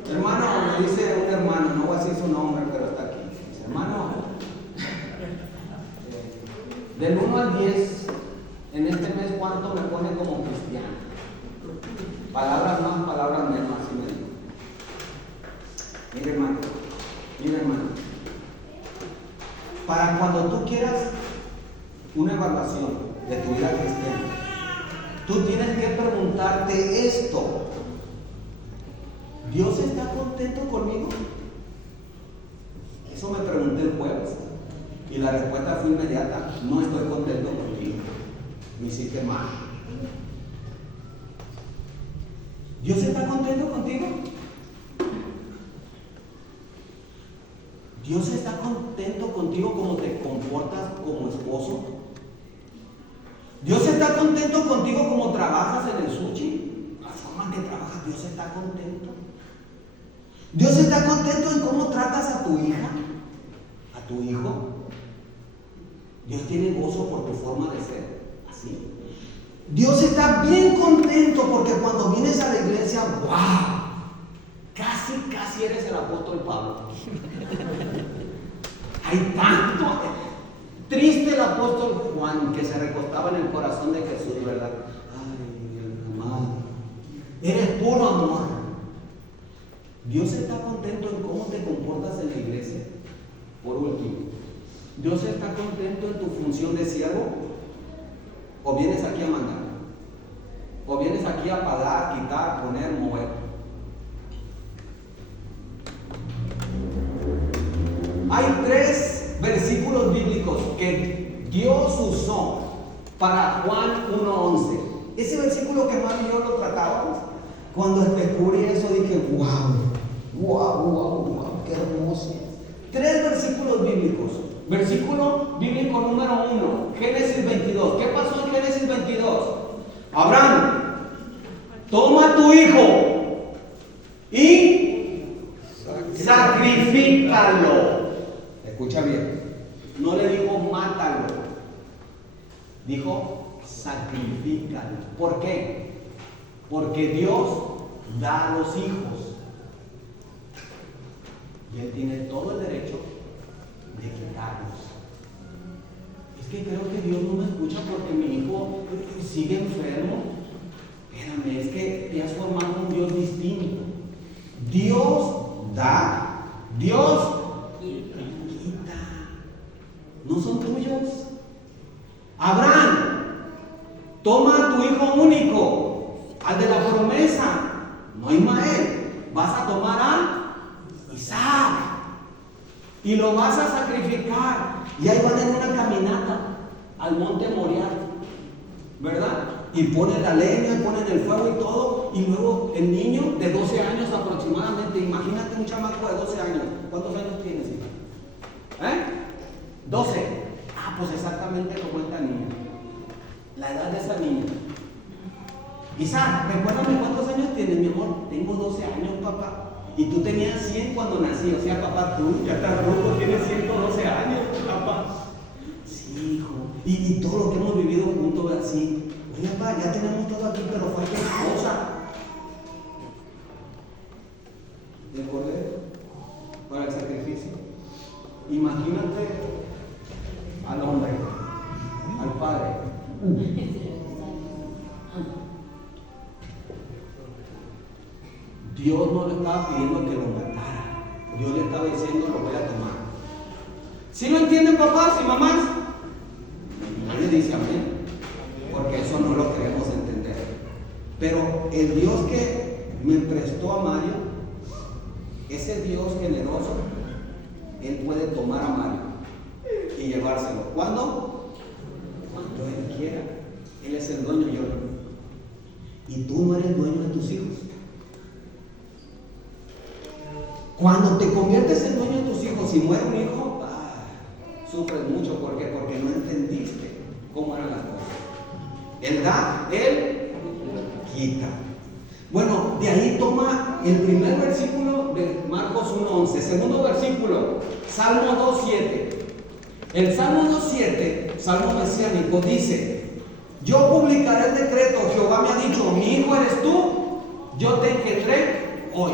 Hermano, me dice un hermano, no voy a decir su nombre, pero está aquí. Dice: hermano, del 1 al 10, en este mes, ¿cuánto me pone como cristiano? Palabras más, palabras menos, así me dijo. Mire hermano, para cuando tú quieras una evaluación de tu vida cristiana, tú tienes que preguntarte esto: ¿Dios está contento conmigo? Eso me pregunté el jueves y la respuesta fue inmediata: no estoy contento contigo, me hiciste mal. ¿Dios está contento contigo? ¿Dios está contento contigo como te comportas como esposo? ¿Dios está contento contigo como trabajas en el sushi? La forma que trabajas, ¿Dios está contento? ¿Dios está contento en cómo tratas a tu hija? ¿A tu hijo? ¿Dios tiene gozo por tu forma de ser? ¿Así? Dios está bien contento porque cuando vienes a la iglesia, ¡wow! Casi eres el apóstol Pablo. Hay tanto. Triste el apóstol Juan que se recostaba en el corazón de Jesús, ¿verdad? Ay, amado. Eres puro amor. Dios está contento en cómo te comportas en la iglesia. Por último, Dios está contento en tu función de siervo. O vienes aquí a mandar. O vienes aquí a pagar, quitar, poner, mover. Hay 3 versículos bíblicos que Dios usó para Juan 1:11. Ese versículo que más y yo lo tratábamos. Cuando descubrí eso dije, wow, qué hermoso. 3 versículos bíblicos. Versículo bíblico número 1, Génesis 22. ¿Qué pasó en Génesis 22? Abraham, toma a tu hijo y sacrifícalo. Escucha bien. No le dijo mátalo. Dijo sacrifícalo. ¿Por qué? Porque Dios da a los hijos. Y Él tiene todo el derecho de quitarlos. Es que creo que Dios no me escucha porque mi hijo sigue enfermo. Espérame, es que te has formado un Dios distinto. Dios da, Dios quita. No son tuyos. Abraham, toma a tu hijo único, al de la promesa, no Ismael. Vas a tomar a Isaac y lo vas a sacrificar. Y ahí van en una caminata al monte Moriah, ¿verdad? Y ponen la leña, ponen el fuego y todo. Y luego el niño de 12 años aproximadamente, imagínate un chamaco de 12 años. ¿Cuántos años tienes, hija? 12. Pues exactamente como esta niña. La edad de esa niña. Isaac, recuérdame cuántos años tienes, mi amor. Tengo 12 años, papá. Y tú tenías 100 cuando nací. O sea, papá, tú ya estás rudo, tienes 112 años, papá. Sí, hijo. Y todo lo que hemos vivido juntos así. Oye, papá, ya tenemos todo aquí, pero falta una cosa. ¿De cordero? Para el sacrificio. Imagínate al hombre, al padre. Dios no le estaba pidiendo que lo matara. Dios le estaba diciendo, lo voy a tomar. ¿Sí lo entienden, papás y mamás? Nadie dice amén, porque eso no lo queremos entender. Pero el Dios que me prestó a Mario, ese Dios generoso, Él puede tomar a Mario y llevárselo. ¿Cuándo? Cuando Él quiera. Él es el dueño, yo no. Y tú no eres dueño de tus hijos. Cuando te conviertes en dueño de tus hijos y muere un hijo, sufres mucho. ¿Por qué? Porque no entendiste cómo eran las cosas. Él da, Él quita. Bueno, de ahí toma el primer versículo de Marcos 1:11. Segundo versículo, Salmo 2:7. El Salmo 2:7, Salmo mesiánico, dice: yo publicaré el decreto, Jehová me ha dicho, mi hijo eres tú, yo te engendré hoy.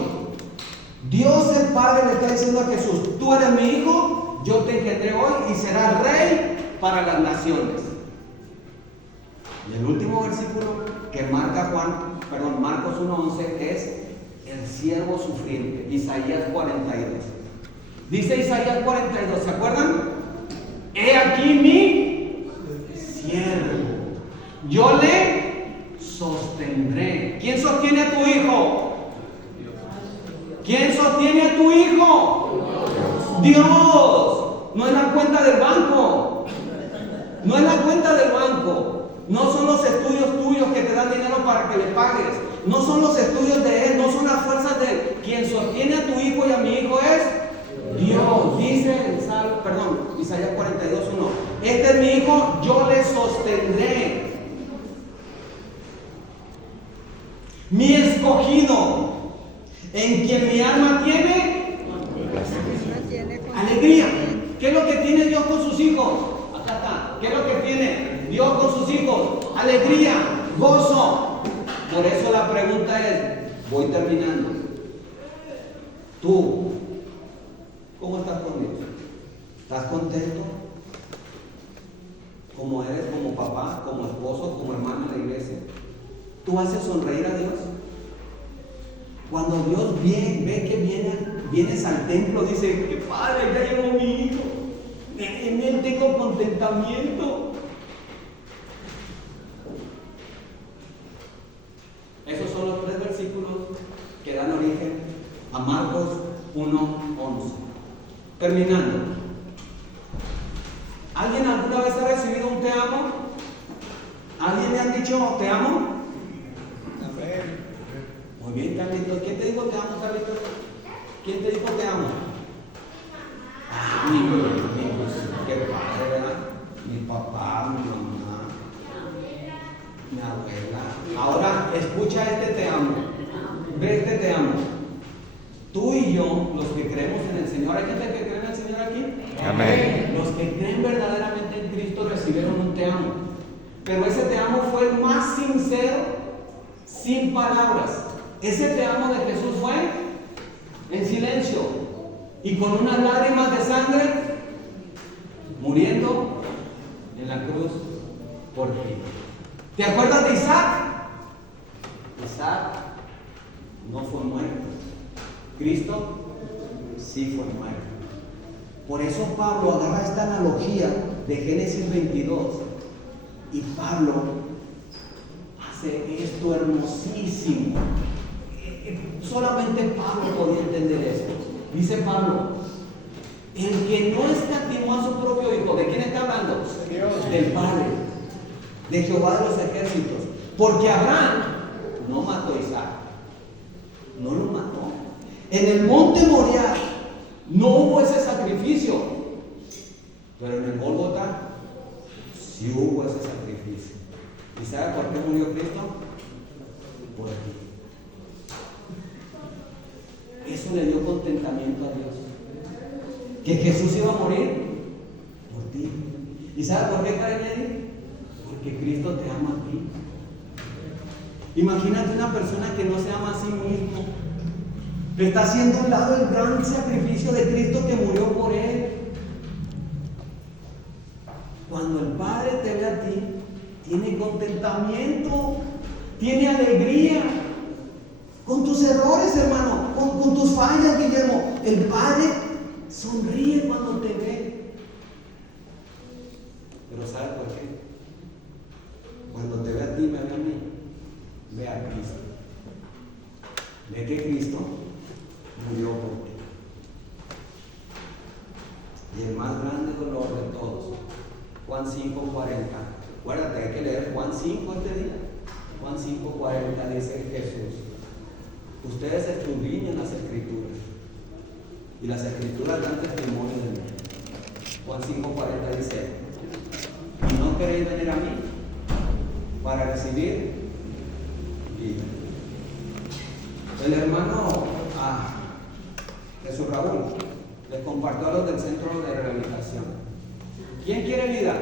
Dios el Padre le está diciendo a Jesús: tú eres mi hijo, yo te engendré hoy y serás rey para las naciones. Y el último versículo que marca Marcos 1:11 es el siervo sufriente, Isaías 42. Dice Isaías 42, ¿se acuerdan? He aquí mi siervo, yo le sostendré. ¿Quién sostiene a tu hijo? ¿Quién sostiene a tu hijo? Dios. No es la cuenta del banco. No es la cuenta del banco. No son los estudios tuyos que te dan dinero para que le pagues. No son los estudios de Él. No son las fuerzas de Él. Quien sostiene a tu hijo y a mi hijo es Dios. Dice Isaías 42:1. Este es mi hijo, yo le sostendré. Mi escogido, en quien mi alma tiene alegría. ¿Qué es lo que tiene Dios con sus hijos? Acá está. ¿Qué es lo que tiene Dios con sus hijos? Alegría. terminando. Tú, ¿cómo estás con Dios? ¿Estás contento? Como eres, como papá, como esposo, como hermano en la iglesia. ¿Tú haces sonreír a Dios? Cuando Dios ve que vienes al templo, dice, que padre, ya llegó mi hijo. En él tengo contentamiento. Esos son los 3 versículos que dan origen a Marcos 1:11. Terminando. ¿Alguien alguna vez ha recibido un te amo? ¿Alguien le ha dicho te amo? Amén. Muy bien, Carlitos. ¿Quién te dijo te amo, Carlitos? ¿Quién te dijo te amo? Ah, qué padre, ¿verdad? Mi papá, mi mamá, mi abuela. Ahora, escucha este te amo. Ve este te amo. Tú y yo, los que creemos en el Señor, ¿hay gente que cree en el Señor aquí? Amén. Los que creen verdaderamente en Cristo recibieron un te amo. Pero ese te amo fue el más sincero, sin palabras. Ese te amo de Jesús fue en silencio y con unas lágrimas de sangre, muriendo en la cruz por ti. ¿Te acuerdas de Isaac? Isaac no fue muerto. Cristo sí fue muerto. Por eso Pablo agarra esta analogía de Génesis 22 y Pablo hace esto hermosísimo. Solamente Pablo podía entender esto. Dice Pablo, el que no escatimó a su propio hijo, ¿de quién está hablando? Dios. Del Padre, de Jehová de los ejércitos. Porque Abraham no mató a Isaac, no lo mató. En el monte Moriah no hubo ese sacrificio, pero en el Gólgota sí hubo ese sacrificio. ¿Y sabe por qué murió Cristo? Por ti. Eso le dio contentamiento a Dios. Que Jesús iba a morir por ti. ¿Y sabe por qué, Karen? Porque Cristo te ama a ti. Imagínate una persona que no se ama a sí mismo. Está haciendo a un lado el gran sacrificio de Cristo que murió por él. Cuando el Padre te ve a ti, tiene contentamiento, tiene alegría. Con tus errores, hermano, con tus fallas, Guillermo, el Padre sonríe cuando te ve. Pero ¿sabe por qué? Cuando te ve a ti, me ve a mí, ve a Cristo. Ve que Cristo murió por ti. Y el más grande dolor de todos, Juan 5:40. Acuérdate, hay que leer Juan 5 este día. Juan 5:40 dice Jesús: ustedes escudriñan las Escrituras, y las Escrituras dan testimonio de mí. Juan 5:40 dice: y no queréis venir a mí para recibir vida. El hermano Jesús Raúl les compartió a los del centro de rehabilitación. ¿Quién quiere vida?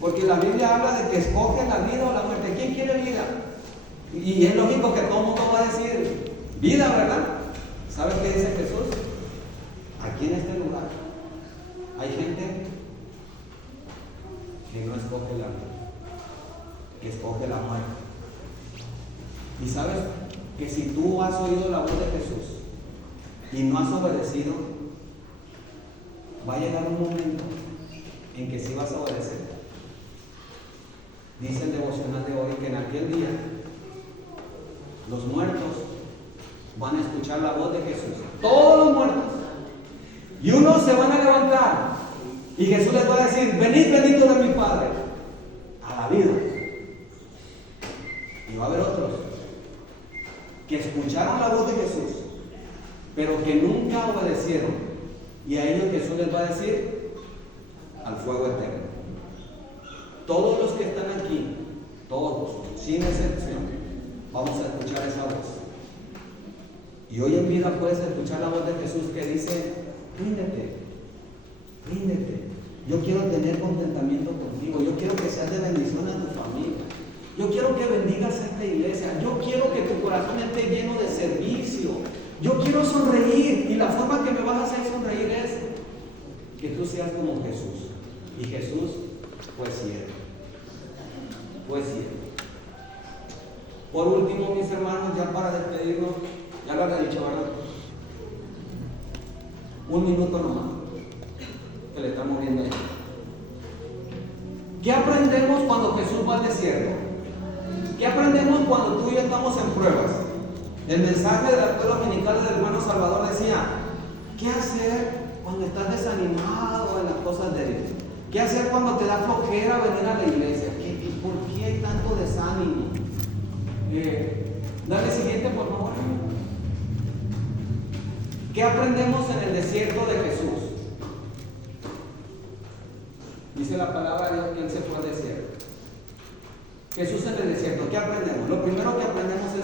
Porque la Biblia habla de que escoge la vida o la muerte. ¿Quién quiere vida? Y es lógico que todo el mundo va a decir vida, ¿verdad? ¿Sabes qué dice Jesús? Aquí en este lugar hay gente que no escoge la vida, que escoge la muerte. Y sabes que si tú has oído la voz de Jesús y no has obedecido, va a llegar un momento en que sí vas a obedecer. Dice el devocional de hoy que en aquel día los muertos van a escuchar la voz de Jesús, todos los muertos, y unos se van a levantar y Jesús les va a decir: venid benditos de mi Padre a la vida. Y va a haber otros que escucharon la voz de Jesús pero que nunca obedecieron, y a ellos Jesús les va a decir: al fuego eterno. Todos los que están aquí, todos, sin excepción, vamos a escuchar esa voz. Y hoy en vida puedes escuchar la voz de Jesús que dice: ríndete, ríndete. Yo quiero tener contentamiento contigo. Yo quiero que seas de bendición a tu familia. Yo quiero que bendigas a esta iglesia. Yo quiero que tu corazón esté lleno de servicio. Yo quiero sonreír. Y la forma que me vas a hacer sonreír es que tú seas como Jesús. Y Jesús fue ciego. Fue ciego. Por último, mis hermanos, ya para despedirnos, ya lo había dicho, ¿verdad? Un minuto nomás, que le estamos viendo ahí. ¿Qué aprendemos cuando Jesús va al desierto? ¿Qué aprendemos cuando tú y yo estamos en pruebas? El mensaje de la escuela dominical del hermano Salvador decía, ¿qué hacer cuando estás desanimado en las cosas de Dios? ¿Qué hacer cuando te da flojera venir a la iglesia? ¿Por qué hay tanto desánimo? Dale siguiente, por favor. ¿Qué aprendemos en el desierto de Jesús? Dice la palabra de Dios que Él se fue al desierto. Jesús en el desierto, ¿qué aprendemos? Lo primero que aprendemos es